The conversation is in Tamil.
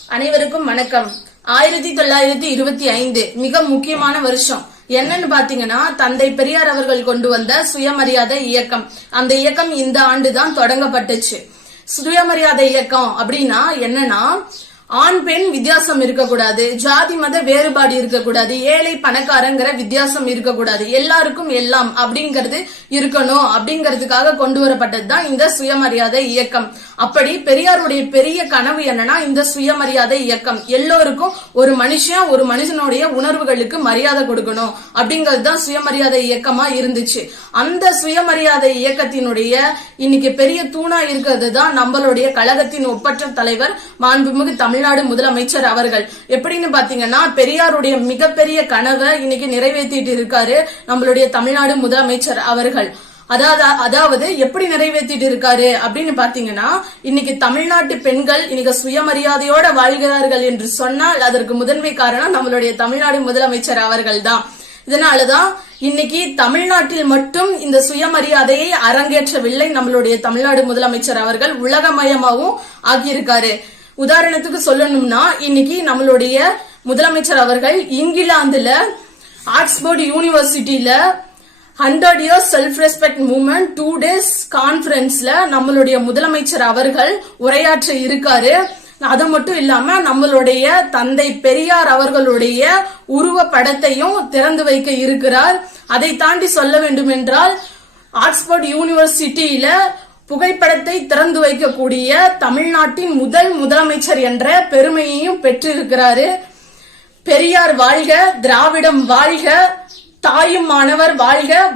அனைவருக்கும் வணக்கம். 1925 மிக முக்கியமான வருஷம். என்னன்னு பாத்தீங்கன்னா, தந்தை பெரியார் அவர்கள் கொண்டு வந்த சுயமரியாதை இயக்கம். அந்த இயக்கம் இந்த ஆண்டுதான் தொடங்கப்பட்டுச்சு. சுயமரியாதை இயக்கம் அப்படின்னா என்னன்னா, ஆண் பெண் வித்தியாசம் இருக்கக்கூடாது, ஜாதி மத வேறுபாடு இருக்கக்கூடாது, ஏழை பணக்காரங்கிற வித்தியாசம் இருக்கக்கூடாது, எல்லாருக்கும் எல்லாம் அப்படிங்கிறது இருக்கணும் அப்படிங்கிறதுக்காக கொண்டு வரப்பட்டதுதான் இந்த சுயமரியாதை இயக்கம். அப்படி பெரியாருடைய பெரிய கனவு என்னன்னா, இந்த சுயமரியாதை இயக்கம் எல்லோருக்கும் ஒரு மனுஷனுடைய உணர்வுகளுக்கு மரியாதை கொடுக்கணும் அப்படிங்கிறது தான் சுயமரியாதை இயக்கமா இருந்துச்சு. அந்த சுயமரியாதை இயக்கத்தினுடைய இன்னைக்கு பெரிய தூணா இருக்கிறது தான் நம்மளுடைய கழகத்தின் ஒப்பற்ற தலைவர் மாண்புமிகு தமிழ்நாடு முதலமைச்சர் அவர்கள். எப்படின்னு பாத்தீங்கன்னா, பெரியாருடைய மிகப்பெரிய கனவை இன்னைக்கு நிறைவேற்றிட்டு இருக்காரு நம்மளுடைய தமிழ்நாடு முதலமைச்சர் அவர்கள். அதாவது எப்படி நிறைவேற்றிட்டு இருக்காரு அப்படின்னு பாத்தீங்கன்னா, இன்னைக்கு தமிழ்நாட்டு பெண்கள் இன்னைக்கு சுயமரியாதையோட வாழ்கிறார்கள் என்று சொன்னால் அதற்கு முதன்மை காரணம் நம்மளுடைய தமிழ்நாடு முதலமைச்சர் அவர்கள் தான். இதனாலதான் இன்னைக்கு தமிழ்நாட்டில் மட்டும் இந்த சுயமரியாதையை அரங்கேற்றவில்லை நம்மளுடைய தமிழ்நாடு முதலமைச்சர் அவர்கள், உலகமயமாவும் ஆகியிருக்காரு. உதாரணத்துக்கு சொல்லணும்னா, இன்னைக்கு நம்மளுடைய முதலமைச்சர் அவர்கள் இங்கிலாந்துல ஆக்ஸ்போர்ட் யூனிவர்சிட்டியில 100 years self respect movement 2 days கான்பரன்ஸ்ல நம்மளுடைய முதலமைச்சர் அவர்கள் உரையாற்ற இருக்காரு. அது மட்டும் இல்லாம நம்மளுடைய தந்தை பெரியார் அவர்களுடைய உருவ படத்தையும் திறந்து வைக்க இருக்கிறார். அதை தாண்டி சொல்ல வேண்டும் என்றால், ஆக்ஸ்போர்ட் யூனிவர்சிட்டியில புகைப்படத்தை திறந்து வைக்கக்கூடிய தமிழ்நாட்டின் முதல் முதலமைச்சர் என்ற பெருமையையும் பெற்றிருக்கிறாரு. பெரியார் வாழ்க, திராவிடம் வாழ்க, தாயும் மாணவர் வாழ்க.